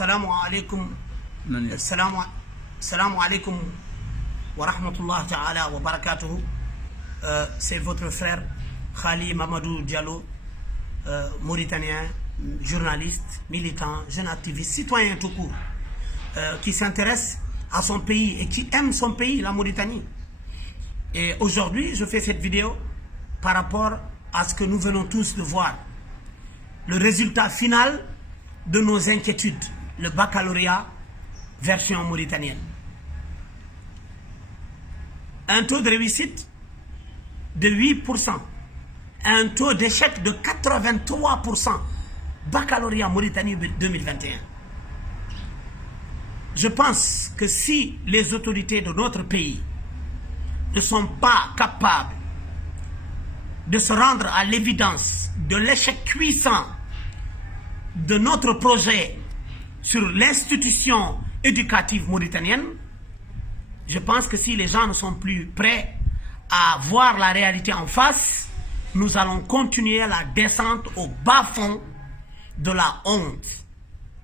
Salam alaikum. Salam alaikum wa rahmatullah ta'ala wa barakatuhu. C'est votre frère Khali Mamadou Diallo, mauritanien, journaliste, militant, jeune activiste, citoyen tout court, qui s'intéresse à son pays et qui aime son pays, la Mauritanie. Et aujourd'hui, je fais cette vidéo par rapport à ce que nous venons tous de voir. Le résultat final de nos inquiétudes, le baccalauréat version mauritanienne. Un taux de réussite de 8%, un taux d'échec de 83%, baccalauréat Mauritanie 2021. Je pense que si les autorités de notre pays ne sont pas capables de se rendre à l'évidence de l'échec cuisant de notre projet sur l'institution éducative mauritanienne, je pense que si les gens ne sont plus prêts à voir la réalité en face, nous allons continuer la descente au bas-fond de la honte.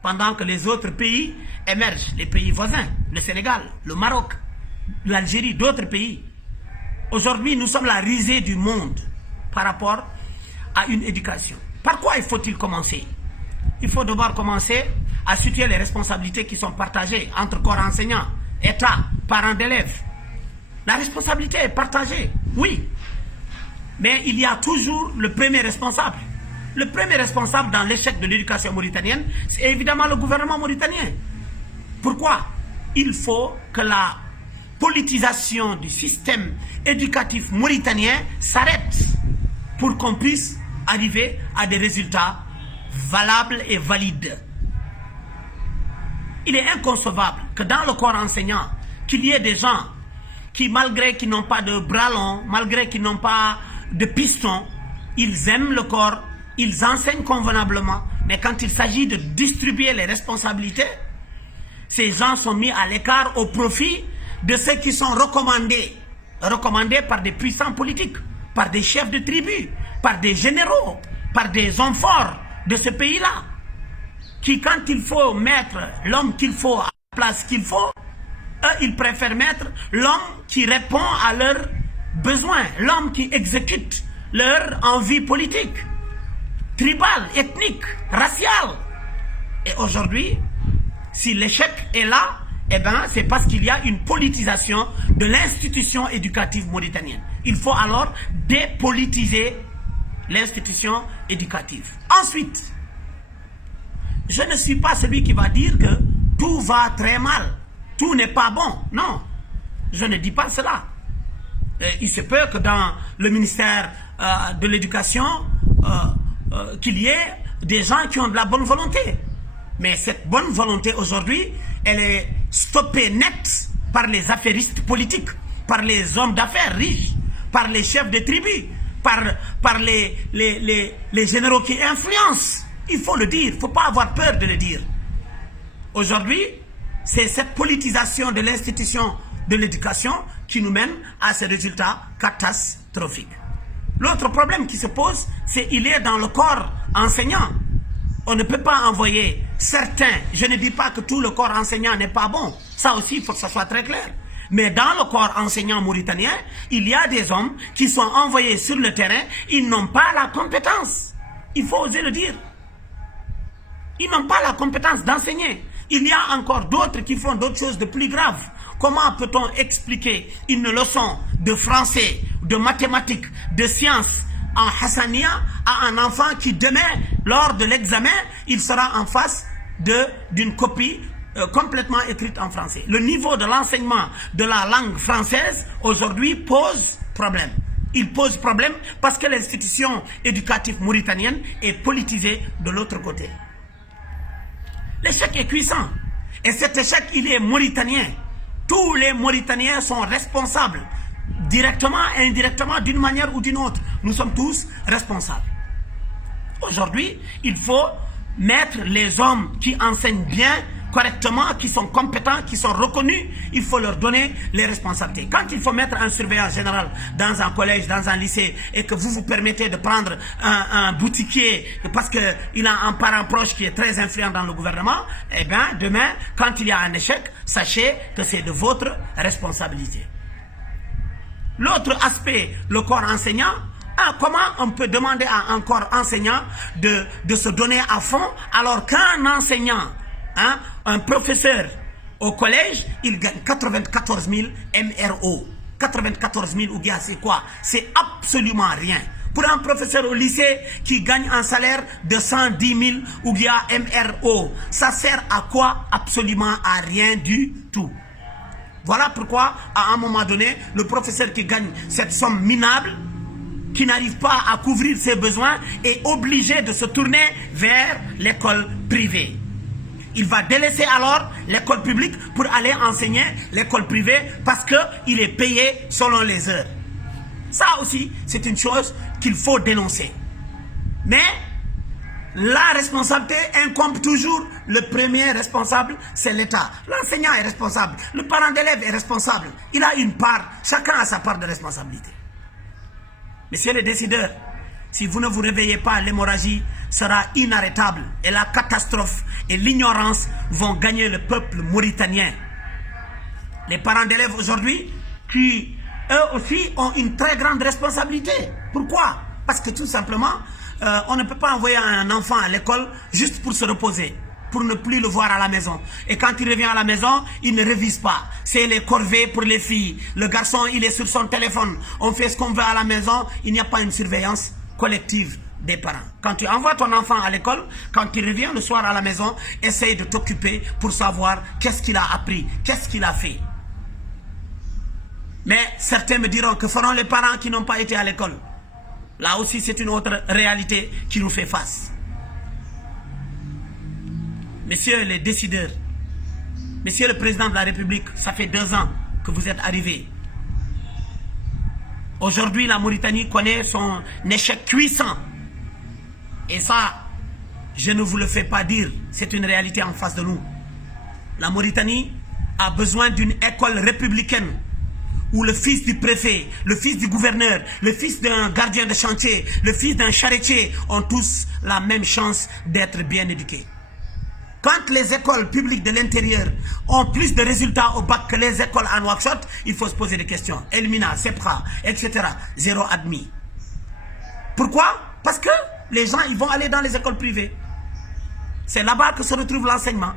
Pendant que les autres pays émergent, les pays voisins, le Sénégal, le Maroc, l'Algérie, d'autres pays. Aujourd'hui, nous sommes la risée du monde par rapport à une éducation. Par quoi faut-il commencer? Il faut d'abord commencer à situer les responsabilités qui sont partagées entre corps enseignants, État, parents d'élèves. La responsabilité est partagée, oui. Mais il y a toujours le premier responsable. Le premier responsable dans l'échec de l'éducation mauritanienne, c'est évidemment le gouvernement mauritanien. Pourquoi? Il faut que la politisation du système éducatif mauritanien s'arrête pour qu'on puisse arriver à des résultats valables et valides. Il est inconcevable que dans le corps enseignant, qu'il y ait des gens qui, malgré qu'ils n'ont pas de bras longs, malgré qu'ils n'ont pas de piston, ils aiment le corps, ils enseignent convenablement, mais quand il s'agit de distribuer les responsabilités, ces gens sont mis à l'écart au profit de ceux qui sont recommandés par des puissants politiques, par des chefs de tribu, par des généraux, par des hommes forts de ce pays-là, qui, quand il faut mettre l'homme qu'il faut à la place qu'il faut, eux, ils préfèrent mettre l'homme qui répond à leurs besoins, l'homme qui exécute leur envie politique, tribale, ethnique, raciale. Et aujourd'hui, si l'échec est là, eh bien, c'est parce qu'il y a une politisation de l'institution éducative mauritanienne. Il faut alors dépolitiser l'institution éducative. Ensuite, je ne suis pas celui qui va dire que tout va très mal, tout n'est pas bon. Non, je ne dis pas cela. Il se peut que dans le ministère de l'Éducation, qu'il y ait des gens qui ont de la bonne volonté. Mais cette bonne volonté aujourd'hui, elle est stoppée net par les affairistes politiques, par les hommes d'affaires riches, par les chefs de tribus, par les généraux qui influencent. Il faut le dire, il ne faut pas avoir peur de le dire. Aujourd'hui, c'est cette politisation de l'institution de l'éducation qui nous mène à ces résultats catastrophiques. L'autre problème qui se pose, c'est qu'il est dans le corps enseignant. On ne peut pas envoyer certains, je ne dis pas que tout le corps enseignant n'est pas bon, ça aussi il faut que ça soit très clair. Mais dans le corps enseignant mauritanien, il y a des hommes qui sont envoyés sur le terrain, ils n'ont pas la compétence. Il faut oser le dire. Ils n'ont pas la compétence d'enseigner. Il y a encore d'autres qui font d'autres choses de plus graves. Comment peut-on expliquer une leçon de français, de mathématiques, de sciences en Hassania à un enfant qui demain, lors de l'examen, il sera en face d'une copie complètement écrite en français. Le niveau de l'enseignement de la langue française aujourd'hui pose problème. Il pose problème parce que l'institution éducative mauritanienne est politisée de l'autre côté. L'échec est cuisant. Et cet échec, il est mauritanien. Tous les Mauritaniens sont responsables, directement et indirectement, d'une manière ou d'une autre. Nous sommes tous responsables. Aujourd'hui, il faut mettre les hommes qui enseignent bien correctement, qui sont compétents, qui sont reconnus, il faut leur donner les responsabilités. Quand il faut mettre un surveillant général dans un collège, dans un lycée, et que vous vous permettez de prendre un boutiquier parce qu'il a un parent proche qui est très influent dans le gouvernement, eh bien, demain, quand il y a un échec, sachez que c'est de votre responsabilité. L'autre aspect, le corps enseignant, comment on peut demander à un corps enseignant de se donner à fond alors qu'un enseignant, un professeur au collège, il gagne 94 000 MRO. 94 000 ou bien c'est quoi? C'est absolument rien. Pour un professeur au lycée qui gagne un salaire de 110 000 ou bien MRO, ça sert à quoi? Absolument à rien du tout. Voilà pourquoi, à un moment donné, le professeur qui gagne cette somme minable, qui n'arrive pas à couvrir ses besoins, est obligé de se tourner vers l'école privée. Il va délaisser alors l'école publique pour aller enseigner l'école privée parce qu'il est payé selon les heures. Ça aussi, c'est une chose qu'il faut dénoncer. Mais la responsabilité incombe toujours. Le premier responsable, c'est l'État. L'enseignant est responsable. Le parent d'élève est responsable. Il a une part. Chacun a sa part de responsabilité. Messieurs les décideurs, si vous ne vous réveillez pas, l'hémorragie sera inarrêtable. Et la catastrophe et l'ignorance vont gagner le peuple mauritanien. Les parents d'élèves aujourd'hui, qui eux aussi ont une très grande responsabilité. Pourquoi? Parce que tout simplement, on ne peut pas envoyer un enfant à l'école juste pour se reposer, pour ne plus le voir à la maison. Et quand il revient à la maison, il ne révise pas. C'est les corvées pour les filles. Le garçon, il est sur son téléphone. On fait ce qu'on veut à la maison. Il n'y a pas une surveillance collective des parents. Quand tu envoies ton enfant à l'école, quand il revient le soir à la maison, essaye de t'occuper pour savoir qu'est-ce qu'il a appris, qu'est-ce qu'il a fait. Mais certains me diront que feront les parents qui n'ont pas été à l'école. Là aussi, c'est une autre réalité qui nous fait face. Messieurs les décideurs, Monsieur le Président de la République, ça fait 2 ans que vous êtes arrivé. Aujourd'hui, la Mauritanie connaît son échec cuisant. Et ça, je ne vous le fais pas dire, c'est une réalité en face de nous. La Mauritanie a besoin d'une école républicaine où le fils du préfet, le fils du gouverneur, le fils d'un gardien de chantier, le fils d'un charretier ont tous la même chance d'être bien éduqués. Quand les écoles publiques de l'intérieur ont plus de résultats au bac que les écoles en Nouakchott, il faut se poser des questions. Elmina, Sepra, etc. Zéro admis. Pourquoi? Parce que les gens ils vont aller dans les écoles privées. C'est là-bas que se retrouve l'enseignement.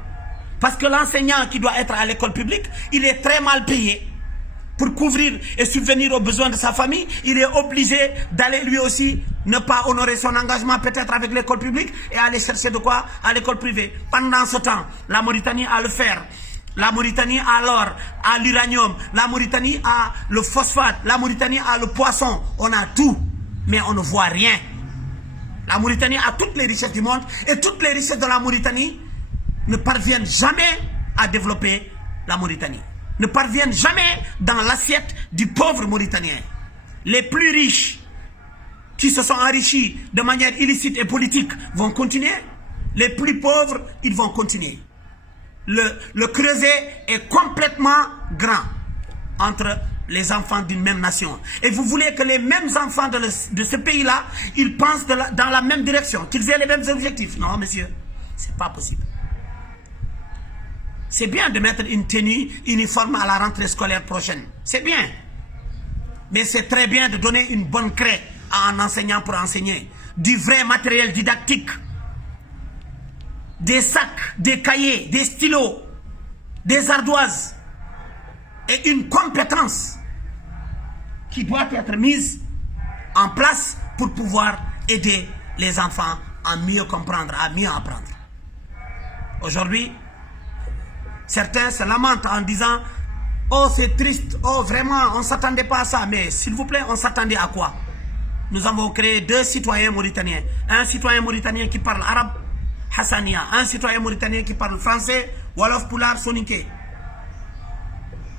Parce que l'enseignant qui doit être à l'école publique, il est très mal payé. Pour couvrir et subvenir aux besoins de sa famille, il est obligé d'aller lui aussi ne pas honorer son engagement peut-être avec l'école publique et aller chercher de quoi à l'école privée. Pendant ce temps, la Mauritanie a le fer, la Mauritanie a l'or, a l'uranium, la Mauritanie a le phosphate, la Mauritanie a le poisson. On a tout, mais on ne voit rien. La Mauritanie a toutes les richesses du monde et toutes les richesses de la Mauritanie ne parviennent jamais à développer la Mauritanie. Ne parviennent jamais dans l'assiette du pauvre Mauritanien. Les plus riches qui se sont enrichis de manière illicite et politique vont continuer. Les plus pauvres, ils vont continuer. Le creuset est complètement grand entre les enfants d'une même nation. Et vous voulez que les mêmes enfants de ce pays-là, ils pensent dans la même direction, qu'ils aient les mêmes objectifs. Non, monsieur, c'est pas possible. C'est bien de mettre une tenue uniforme à la rentrée scolaire prochaine. C'est bien. Mais c'est très bien de donner une bonne craie à un enseignant pour enseigner. Du vrai matériel didactique. Des sacs, des cahiers, des stylos, des ardoises. Et une compétence qui doit être mise en place pour pouvoir aider les enfants à mieux comprendre, à mieux apprendre. Aujourd'hui, certains se lamentent en disant « Oh, c'est triste, oh, vraiment, on ne s'attendait pas à ça. » Mais s'il vous plaît, on s'attendait à quoi? Nous avons créé 2 citoyens mauritaniens. Un citoyen mauritanien qui parle arabe, Hassania. Un citoyen mauritanien qui parle français, Wolof, Pulaar, Soninké.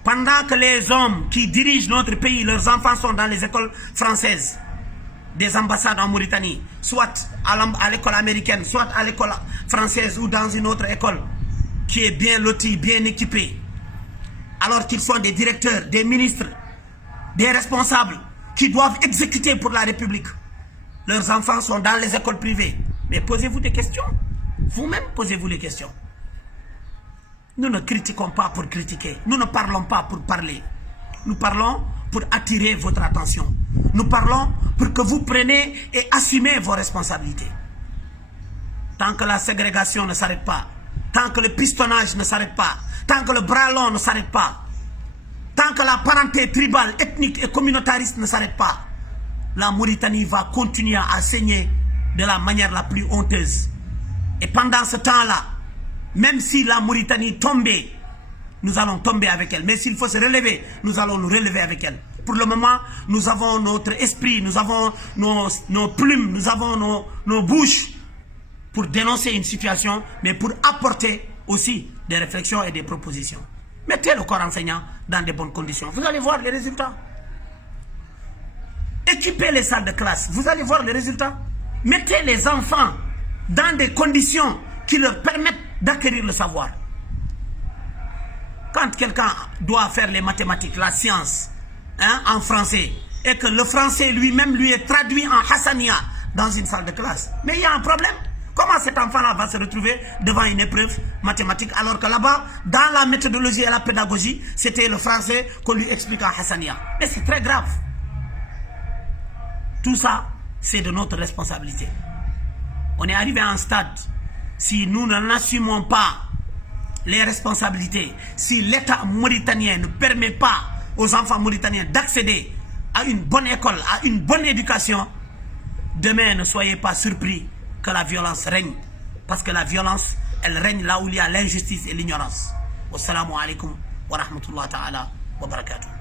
Pendant que les hommes qui dirigent notre pays, leurs enfants sont dans les écoles françaises, des ambassades en Mauritanie, soit à l'école américaine, soit à l'école française ou dans une autre école. qui est bien loti, bien équipé, alors qu'ils sont des directeurs, des ministres, des responsables qui doivent exécuter pour la République. Leurs enfants sont dans les écoles privées. Mais posez-vous des questions. Vous-même posez-vous les questions. Nous ne critiquons pas pour critiquer. Nous ne parlons pas pour parler. Nous parlons pour attirer votre attention. Nous parlons pour que vous preniez et assumez vos responsabilités. Tant que la ségrégation ne s'arrête pas, tant que le pistonnage ne s'arrête pas, tant que le bras long ne s'arrête pas, tant que la parenté tribale, ethnique et communautariste ne s'arrête pas, la Mauritanie va continuer à saigner de la manière la plus honteuse. Et pendant ce temps-là, même si la Mauritanie tombait, nous allons tomber avec elle. Mais s'il faut se relever, nous allons nous relever avec elle. Pour le moment, nous avons notre esprit, nous avons nos plumes, nous avons nos bouches pour dénoncer une situation, mais pour apporter aussi des réflexions et des propositions. Mettez le corps enseignant dans de bonnes conditions. Vous allez voir les résultats. Équipez les salles de classe. Vous allez voir les résultats. Mettez les enfants dans des conditions qui leur permettent d'acquérir le savoir. Quand quelqu'un doit faire les mathématiques, la science, en français, et que le français lui-même lui est traduit en hassania dans une salle de classe, mais il y a un problème. Comment cet enfant-là va se retrouver devant une épreuve mathématique alors que là-bas, dans la méthodologie et la pédagogie, c'était le français qu'on lui explique en hassania. Mais c'est très grave. Tout ça, c'est de notre responsabilité. On est arrivé à un stade, si nous n'assumons pas les responsabilités, si l'État mauritanien ne permet pas aux enfants mauritaniens d'accéder à une bonne école, à une bonne éducation, demain ne soyez pas surpris que la violence règne. Parce que la violence, elle règne là où il y a l'injustice et l'ignorance. Wassalamu alaikum wa rahmatullahi ta'ala wa barakatuh.